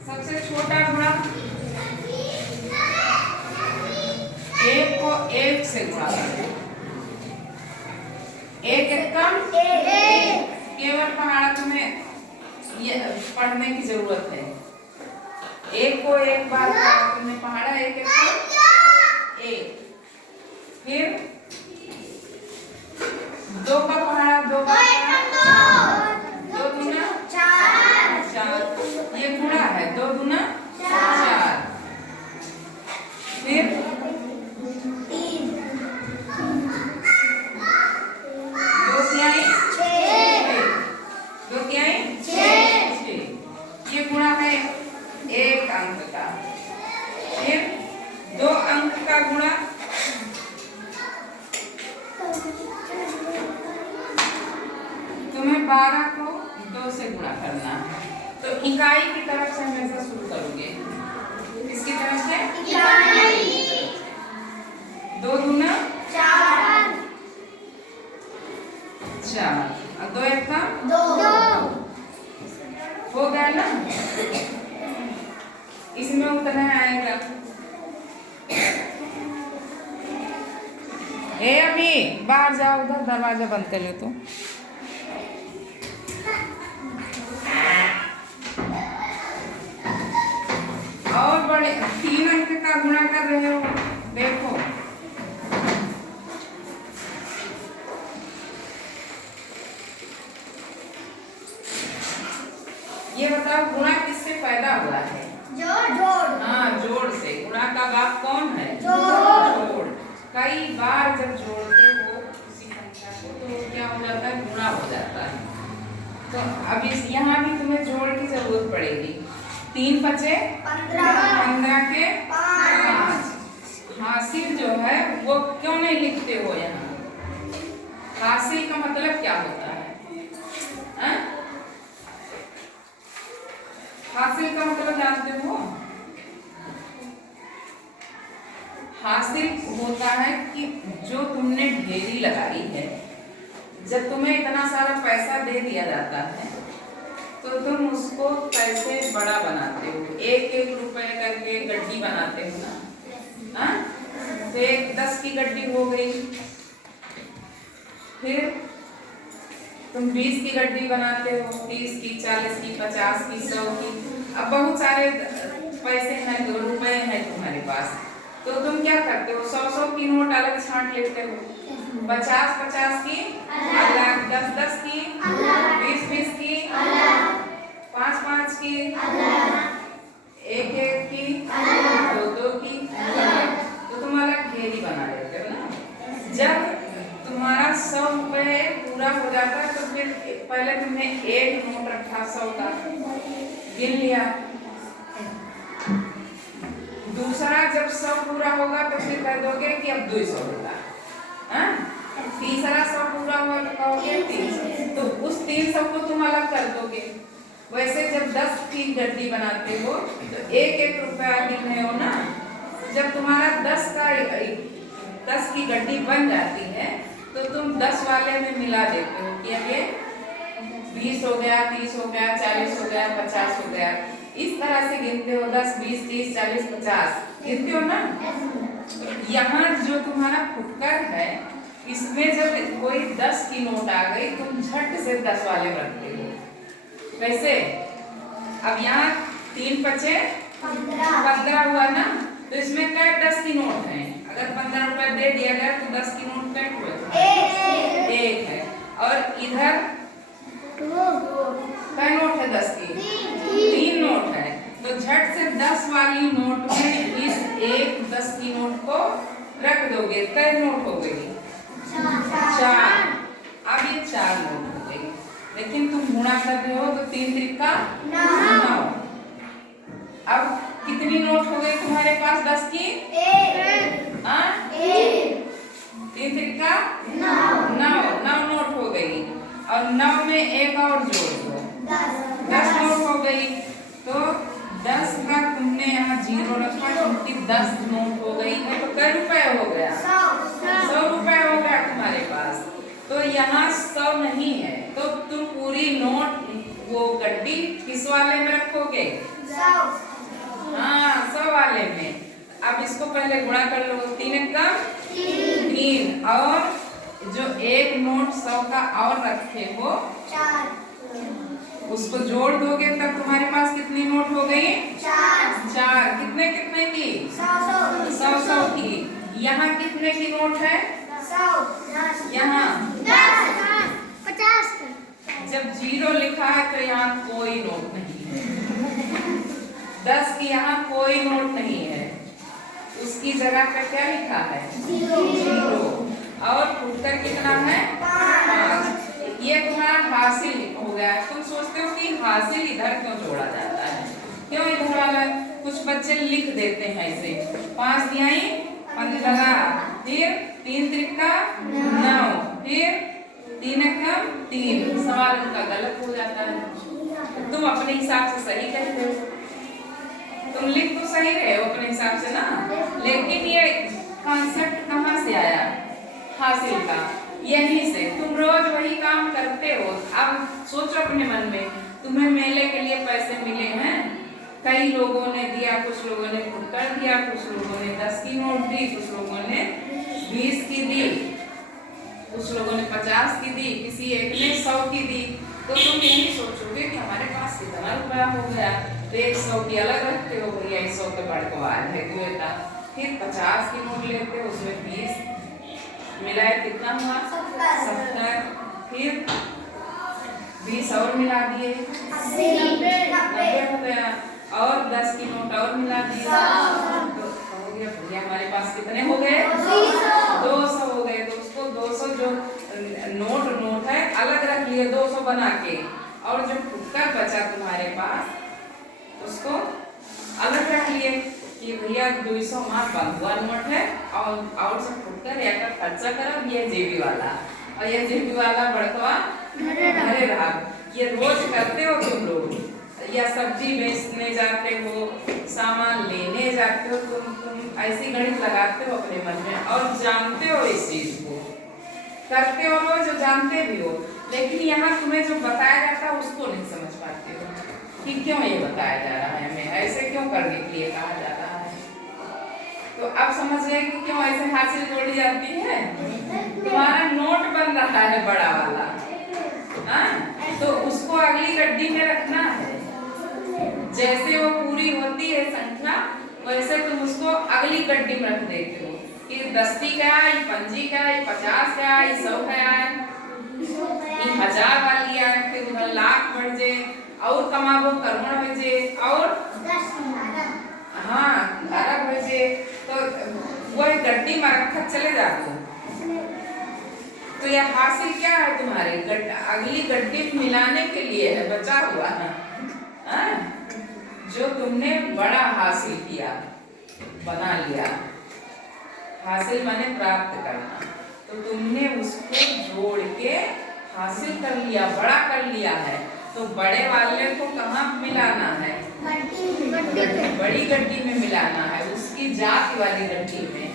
सबसे छोटा गुणा, एक को एक से गुणा करें, एक एक कम केवल पहाड़ा तुम्हें ये पढ़ने की जरूरत है। एक को एक बार तुमने पहाड़ा, एक एक कम एक, फिर दो का पहाड़ा, दो का दो दूना चार, ये गुणा है, दो दूना चार, फिर दो तिहाई दो तिहाई ये गुणा है एक अंक का, फिर दो अंक का गुणा, तुम्हें 12 को 2 से गुणा करना है। तो इकाई की तरफ से हमेशा शुरू करोगे। किसकी तरफ से? इकाई। दो दूना चार, और दो एक का दो, हो गया ना? इसमें उतना आएगा। अभी बाहर जाओ, उधर दरवाजा बंद कर लो। तो और बड़े 3 अंक का गुणा कर रहे हो, देखो ये बताओ गुणा किससे पैदा हुआ है? जोड़। हाँ, जोड़ से। गुणा का बाप कौन है? जोड़। कई बार जब जोड़ते हो किसी संख्या को तो क्या हो जाता है? गुणा हो जाता है। तो अब इस यहाँ भी तुम्हें जोड़ की जरूरत पड़ेगी। 3 बचे 15 के 5। हासिल जो है वो क्यों नहीं लिखते हो यहाँ? हासिल का मतलब क्या होता है? हासिल का मतलब जानते हो? हासिल होता है कि जो तुमने ढेरी लगाई है, जब तुम्हें इतना सारा पैसा दे दिया जाता है तो तुम उसको कैसे बड़ा बनाते हो? 1-1 रुपए करके गड्डी बनाते हो ना? तो एक 10 की गड्डी हो गई, फिर तुम 20 की गड्डी बनाते हो, 30 की, 40 की, 50 की, 100 की। अब बहुत सारे पैसे हैं, 2 रुपए हैं तुम्हारे पास, तो तुम क्या करते हो? 100-100 की नोट अलग छांट लेते हो। 50-50 की अलग, 10-10 की, 20-20 की, 5-5 की, 1-1 की, 2-2 की, तो तुम अलग ढेरी बना लेते हो ना। जब तुम्हारा 100 रुपए पूरा हो जाता है तो फिर पहले तुमने एक नोट रखा 100 का, गिन लिया। दूसरा जब 100 पूरा होगा तो फिर कह दोगे कि अब 200 होगा। तीसरा 100 पूरा हुआ तो कहोगे 300, तो उस 300 को तुम अलग कर दोगे। वैसे जब 10 की गड्डी बनाते हो तो 1-1 रुपया गिन रहे हो ना। जब तुम्हारा 10 की गड्डी बन जाती है तो तुम 10 वाले में मिला देते हो कि अब ये 20 हो गया, 30 हो गया, 40 हो गया, 50 हो गया। इस तरह से गिनते हो, 10, 20, 30, 40, 50 गिनते हो ना। यहाँ जो तुम्हारा फुटकर है, इसमें जब कोई 10 की नोट आ गई तुम झट से 10 वाले रखते हो। वैसे अब यहाँ 3 बचे 15 हुआ ना, तो इसमें कै 10 की नोट है? अगर 15 रुपए दे दिया गया तो 10 की नोट कै हुए? एक है। और इधर कै नोट है? 10 की 3 नोट है। तो झट से 10 वाली नोट में इस एक 10 की नोट को रख दोगे। कै नोट हो गई? 4। अब ये 4 नोट हो गई, लेकिन तुम गुणा कर रहे हो तो 3 त्रिका 9। अब कितनी नोट हो गई तुम्हारे पास 10 की? 3 त्रिका 9 नोट हो गई। और 9 में एक और जोड़ दो, 10 नोट हो गई। तो 10 का तुमने यहाँ 0 रखा क्योंकि 10 नोट हो गई है। तो कै रुपए हो गया? 100 रुपए हो गया तुम्हारे पास। तो यहाँ 100 नहीं है, तो तुम पूरी नोट वो गड्डी किस वाले में रखोगे? हाँ 100 वाले में। अब इसको पहले गुणा कर लो, 3 एकम 3, और जो एक नोट 100 का और रखे हो 4, उसको जोड़ दोगे तब तुम्हारे पास कितनी नोट हो गई? 4। कितने कितने की? 100 की। यहाँ कितने की नोट है? 100, यहाँ 50। जब 0 लिखा है तो यहाँ कोई नोट नहीं है। 10 की यहाँ कोई नोट नहीं है, उसकी जगह पे क्या लिखा है? 0। और उत्तर कितना है? 5। ये तुम्हारा हासिल हो गया। तुम सोचते हो कि हासिल इधर क्यों जोड़ा जाता है, क्यों इधर वाला? कुछ बच्चे लिख देते हैं ऐसे, 5 दियाई 15, फिर 3 त्रिका 9, फिर 3 एकम 3। सवाल उनका गलत हो जाता है। तुम अपने हिसाब से सही कहते हो, तुम लिख तो सही रहे हो अपने हिसाब से ना, लेकिन ये कॉन्सेप्ट कहाँ से आया हासिल का? यहीं से। तुम रोज वही काम करते हो। अब सोचो अपने मन में, तुम्हें मेले के लिए पैसे मिले हैं, कई लोगों ने दिया, कुछ लोगों ने फुटकर दिया, कुछ लोगों ने 10 की नोट दी, कुछ लोगों ने 20 की दी, कुछ लोगों ने 50 की दी, किसी एक ने 100 की दी। तो तुम यही सोचोगे कि हमारे पास कितना रुपया हो गया, तो 100 की अलग रखते हो, भैया 100 के बड़कवार है बेटा। फिर 50 की नोट लेते हो, उसमें 20 मिलाए कितना हुआ? 70। फिर 20 और मिला दिए, 90 हो गया, और 10 की नोट और मिला दिए, तो हो गया भैया हमारे पास कितने हो गए? 200 हो गए। तो उसको 200 जो नोट है अलग रख लिए 200 बना के, और जो फुटकर बचा तुम्हारे पास उसको अलग रख लिए कि भैया 200 मार बंधुआ नोट है, और सब फुटकर या का खर्चा करा, ये जेबी वाला, और ये जेबी वाला बड़कवा घरे रहा। ये रोज करते हो तुम लोग, या सब्जी बेचने जाते हो, सामान लेने जाते हो, तुम ऐसी गणित लगाते हो अपने मन में, और जानते हो इस चीज को, करते हो रोज, जो जानते भी हो, लेकिन यहाँ तुम्हें जो बताया जाता है उसको नहीं समझ पाते हो कि क्यों ये बताया जा रहा है, हमें ऐसे क्यों करने के लिए कहा जा रहा है। तो अब समझ गए कि क्यों ऐसे हासिल जोड़ी जाती है। तुम्हारा नोट बन रहा है बड़ा वाला, हाँ, तो उसको अगली गड्डी में रखना है। जैसे वो पूरी होती है संख्या, वैसे तुम उसको अगली गड्डी में रख देते हो कि 10 क्या है, 5 क्या है, 50 क्या है, 100 क्या है, 1000 वाली है, फिर उधर लाख बढ़ जाए, और कमाबो करोड़ भेजे, और हाँ अरब भेजे, तो वही गड्डी में रखा चले जाते। तो यह हासिल क्या है तुम्हारे? अगली गड्डी मिलाने के लिए है, बचा हुआ है, जो तुमने बड़ा हासिल किया, बना लिया। हासिल माने प्राप्त करना, तो तुमने उसको जोड़ के हासिल कर लिया, बड़ा कर लिया है। तो बड़े वाले को कहाँ मिलाना है? बड़ी गड्डी में मिलाना है, उसकी जाति वाली गड्डी में।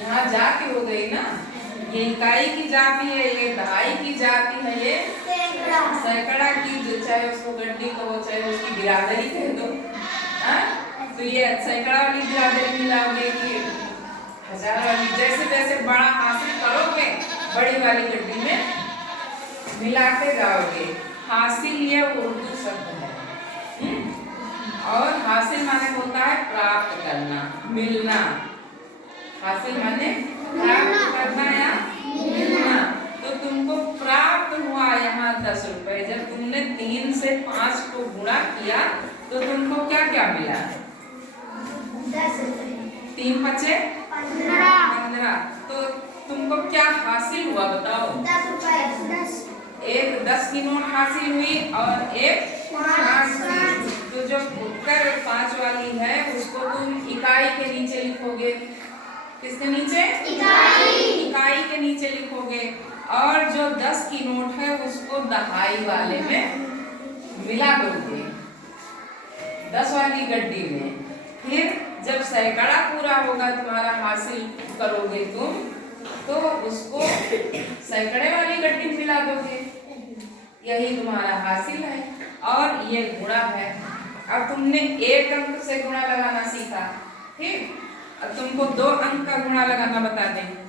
यहाँ जाति हो गई ना, ये इकाई की जाति है, ये दहाई की जाति है, ये सैकड़ा की, जो चाहे उसको गड्डी कहो, चाहे उसकी बिरादरी कह दो, तो ये सैकड़ा वाली बिरादरी मिलाओगे कि 1000 वाली। जैसे जैसे बड़ा हासिल करोगे, बड़ी वाली गड्डी में मिलाते जाओगे। हासिल ये उर्दू शब्द है, और हासिल माने होता है प्राप्त करना, मिलना। हासिल माने प्राप्त करना या मिलना। तो तुमको प्राप्त हुआ यहाँ 10 रुपए। जब तुमने 3 से 5 को गुणा किया तो तुमको क्या क्या मिला? 3 पचे 15। तो तुमको क्या हासिल हुआ बताओ? 10 रुपए। एक 10 की नोट हासिल हुई और एक 5 की। तो जो उत्तर 5 वाली है उसको तुम इकाई के नीचे लिखोगे। किसके नीचे? इकाई के नीचे लिखोगे। और जो 10 की नोट है उसको दहाई वाले में मिला दोगे, 10 वाली गड्डी में। फिर जब सैकड़ा पूरा होगा तुम्हारा हासिल करोगे तुम, तो उसको सैकड़े वाली गड्डी मिला दोगे। यही तुम्हारा हासिल है, और ये गुणा है। अब तुमने एक अंक से गुणा लगाना सीखा, ठीक। अब तुमको 2 अंक का गुणा लगाना बता दें।